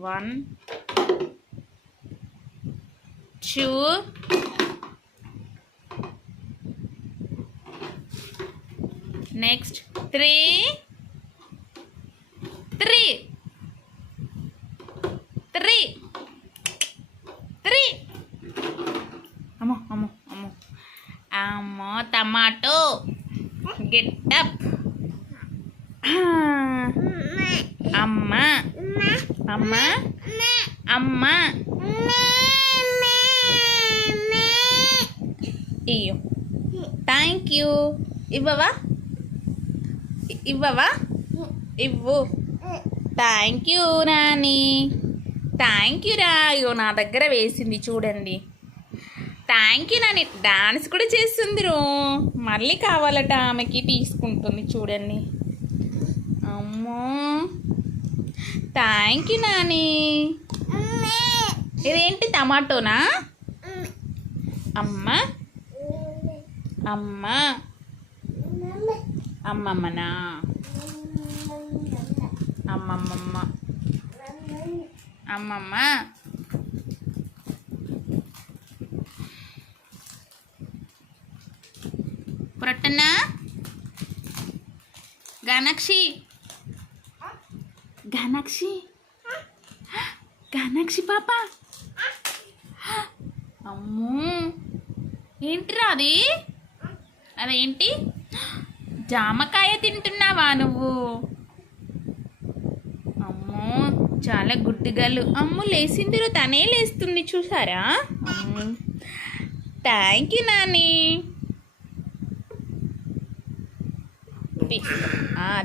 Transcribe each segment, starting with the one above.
One two next three three three three అమ్మో అమ్మో అమ్మో అమ్మో టమాటో గెట్టప్ అమ్మ అమ్మ? అమ్మ. ఇయ్యో. థ్యాంక్ యూ ఇవ్వవా? ఇవ్వవా? ఇవ్వు. Thank you Nani. Thank you రా. అయ్యో నా దగ్గర వేసింది చూడండి. Thank you Nani. డాన్స్ కూడా చేస్తుంది రో. మళ్ళీ కావాలట ఆమెకి తీసుకుంటుంది చూడండి. అమ్మో. థ్యాంక్ యూ నాని ఇదేంటి టమాటోనా? అమ్మ. అమ్మ. అమ్మమ్మనా? అమ్మమ్మమ్మ. అమ్మమ్మ. ప్రొట్టనా గానాక్షి గానాక్షి గానాక్షి పాప. అమ్మో. ఏంటిరా అది? అదేంటి జామకాయ తింటున్నావా నువ్వు? అమ్మో చాలా గుడ్డిగలు అమ్ము లేసిందిరు తనే లేస్తుంది చూసారా? అమ్ము. Thank you Nani.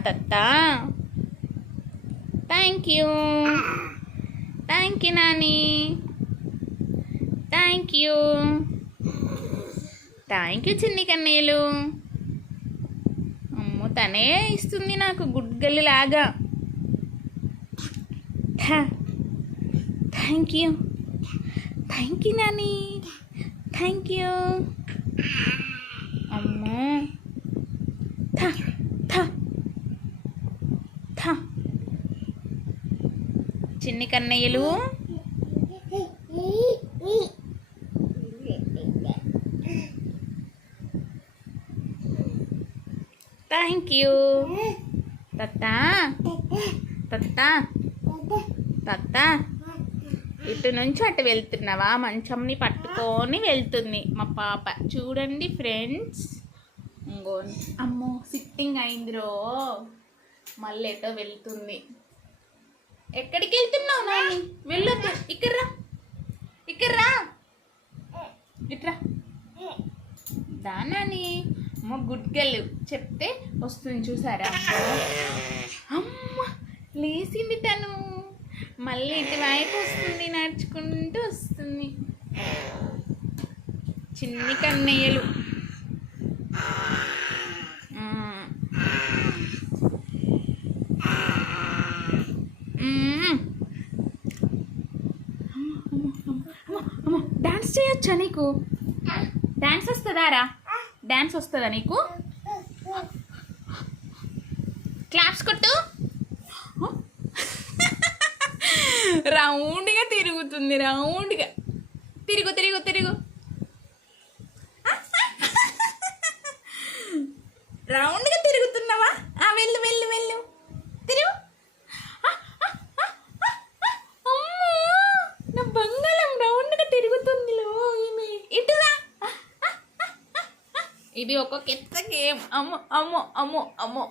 తత్తా thank you thank you Nani thank you thank you చిన్ని కన్నీలు. అమ్మో తనే ఇస్తుంది నాకు గుడ్గల్లి లాగా. Thank you thank you Nani thank you అమ్మో. థ థ. థ. చిన్ని కన్నయ్యలు? థ్యాంక్ యూ తత్తా తత్తా తత్తా ఇటు నుంచి అటు వెళ్తున్నావా? మంచంని పట్టుకొని వెళ్తుంది మా పాప. చూడండి ఫ్రెండ్స్ ఇంకో అమ్మో సిట్టింగ్ అయిందిరో. మళ్ళీ ఎటో వెళ్తుంది. ఎక్కడికి వెళ్తున్నావు నాని? వెళ్ళొద్దు. ఇక్కడ రా. ఇక్కడ రా. ఇట్రా దానాని అమ్మ గుడ్ గర్ల్. చెప్తే వస్తుంది చూసారా? అమ్మ లేచింది తను. మళ్ళీ ఇటువైపు వస్తుంది నడుచుకుంటూ వస్తుంది. చిన్ని కన్నయ్యలు మ్మ్. మ్మ్. అమ్మ, అమ్మ, అమ్మ, అమ్మ, అమ్మ, డాన్స్ చేయొచ్చా నీకు? డాన్స్ వస్తుందా రా? డాన్స్ వస్తుందా నీకు? క్లాప్స్ కొట్టు. రౌండ్గా తిరుగుతుంది రౌండ్గా తిరుగు తిరుగు తిరుగు. ఇది ఒక కెత్త గేమ్. అమ్మో అమ్మో అమ్మో అమ్మో.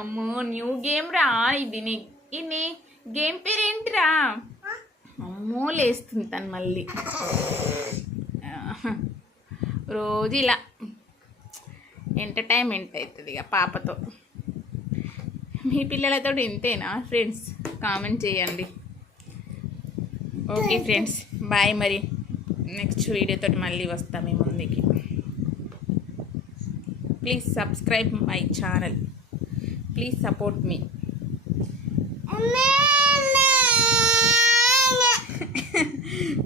అమ్మో న్యూ గేమ్ రా ఇది నీ ఇది గేమ్ పేరు ఏంటిరా అమ్మో లేస్తుంది తను మళ్ళీ. రోజు ఇలా ఎంటర్టైన్మెంట్ అవుతుంది ఇక పాపతో. మీ పిల్లలతో ఇంతేనా ఫ్రెండ్స్ కామెంట్ చేయండి. ఓకే ఫ్రెండ్స్ బాయ్ మరి. నెక్స్ట్ వీడియోతో మళ్ళీ వస్తాం మేము. Please subscribe my channel please support me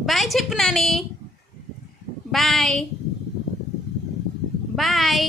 bye చెప్పు నాని బాయ్ బాయ్